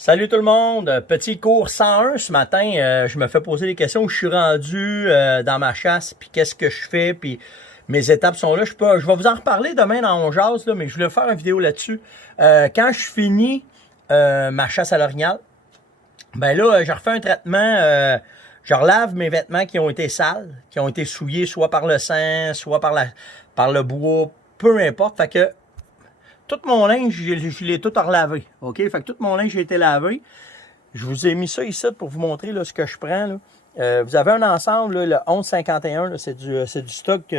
Salut tout le monde, petit cours 101 ce matin, je me fais poser des questions où je suis rendu dans ma chasse, puis qu'est-ce que je fais, puis mes étapes sont là. Je vais vous en reparler demain dans mon jazz, là, mais je voulais faire une vidéo là-dessus. Quand je finis ma chasse à l'orignal, ben là, je refais un traitement, je relave mes vêtements qui ont été sales, qui ont été souillés soit par le sang, soit par le bois, peu importe. Fait que tout mon linge, je l'ai tout relavé. OK? Fait que tout mon linge a été lavé. Je vous ai mis ça ici pour vous montrer là, ce que je prends. Là. Vous avez un ensemble, là, le 1151, c'est du stock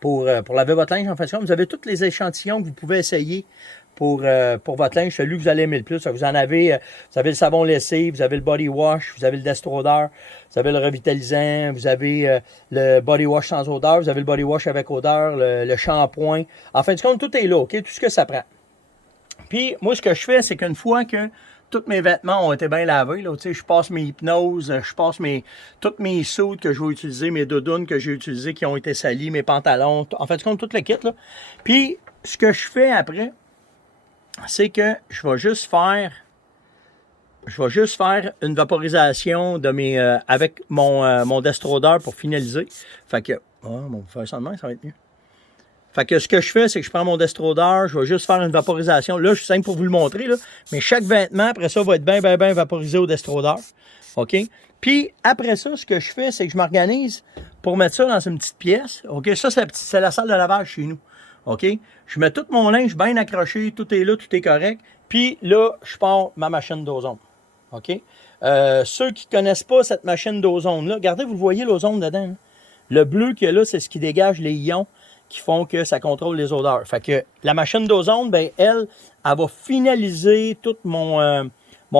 pour laver votre linge en fait. Vous avez tous les échantillons que vous pouvez essayer pour votre linge, celui que vous allez aimer le plus. Vous avez le savon lessive, vous avez le body wash, vous avez le destro-odeur, vous avez le revitalisant, vous avez le body wash sans odeur, vous avez le body wash avec odeur, le shampoing. En fin de compte, tout est là, OK? Tout ce que ça prend. Puis, moi, ce que je fais, c'est qu'une fois que tous mes vêtements ont été bien lavés, là, je passe mes hypnoses, je passe toutes mes soudes que je vais utiliser, mes doudounes que j'ai utilisées qui ont été salies, mes pantalons, en fait, tout le kit. Là. Puis, ce que je fais après, c'est que je vais juste faire une vaporisation de avec mon destro-odeur pour finaliser. Fait que, on va faire ça demain, ça va être mieux. Fait que ce que je fais, c'est que je prends mon destro-odeur, je vais juste faire une vaporisation. Là, je suis simple pour vous le montrer, là, mais chaque vêtement, après ça, va être bien vaporisé au destro-odeur. OK? Puis, après ça, ce que je fais, c'est que je m'organise pour mettre ça dans une petite pièce. OK? Ça, c'est la salle de lavage chez nous. OK? Je mets tout mon linge bien accroché, tout est là, tout est correct. Puis là, je pars ma machine d'ozone. OK? Ceux qui ne connaissent pas cette machine d'ozone-là, regardez, vous le voyez, l'ozone dedans. Là. Le bleu qu'il y a là, c'est ce qui dégage les ions qui font que ça contrôle les odeurs. Fait que la machine d'ozone, ben elle va finaliser tout mon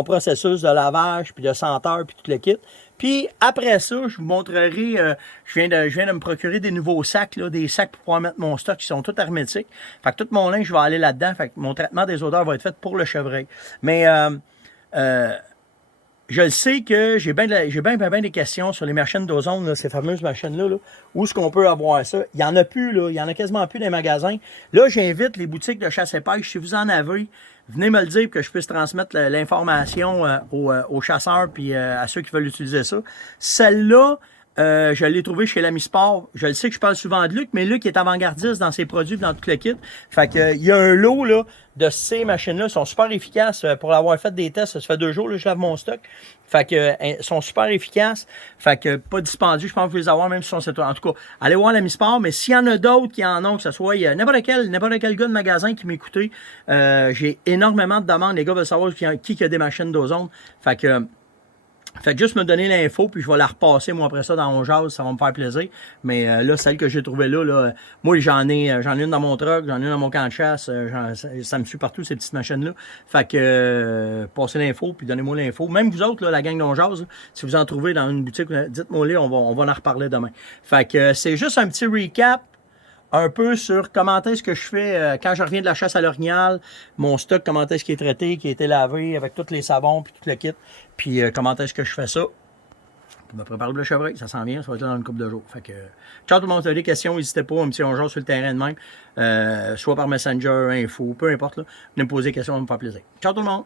processus de lavage, puis de senteur, puis tout le kit. Puis après ça, je vous montrerai, je viens de me procurer des nouveaux sacs, là, des sacs pour pouvoir mettre mon stock qui sont tous hermétiques. Fait que tout mon linge, je vais aller là-dedans. Fait que mon traitement des odeurs va être fait pour le chevreuil. Mais je le sais que j'ai bien des questions sur les machines d'ozone, là, ces fameuses machines-là. Là, où est-ce qu'on peut avoir ça? Il n'y en a plus, là. Il n'y en a quasiment plus dans les magasins. Là, j'invite les boutiques de chasse et pêche, si vous en avez, venez me le dire pour que je puisse transmettre l'information aux chasseurs et à ceux qui veulent utiliser ça. Celle-là, je l'ai trouvée chez l'Ami Sport. Je le sais que je parle souvent de Luc, mais Luc est avant-gardiste dans ses produits, dans tout le kit. Fait que, il y a un lot là, de ces machines-là. Ils sont super efficaces. Pour avoir fait des tests, ça fait 2 jours que je lave mon stock. Fait que, sont super efficaces. Fait que, pas dispendieux. Je pense que vous les avoir même sur son site. En tout cas, allez voir l'Ami Sport. Mais s'il y en a d'autres qui en ont, que ce soit n'importe quel gars de magasin qui m'écoutait, j'ai énormément de demandes. Les gars veulent savoir qui a des machines d'ozone. Fait que juste me donner l'info, puis je vais la repasser, moi, après ça, dans mon jazz, ça va me faire plaisir. Mais là, celle que j'ai trouvée là, moi, j'en ai une dans mon truck, j'en ai une dans mon camp de chasse, ça me suit partout, ces petites machines-là. Fait que, passez l'info, puis donnez-moi l'info. Même vous autres, là, la gang de jazz, si vous en trouvez dans une boutique, dites-moi-les, on va en reparler demain. Fait que, c'est juste un petit recap un peu sur comment est-ce que je fais quand je reviens de la chasse à l'orignal, mon stock, comment est-ce qu'il est traité, qui a été lavé avec tous les savons puis tout le kit, puis comment est-ce que je fais ça. Je me prépare le chevreuil, ça s'en vient, ça va être là dans une couple de jours. Fait que, ciao tout le monde, si vous avez des questions, n'hésitez pas, un petit on sur le terrain de même, soit par Messenger, info, peu importe, là, venez me poser des questions, ça va me faire plaisir. Ciao tout le monde!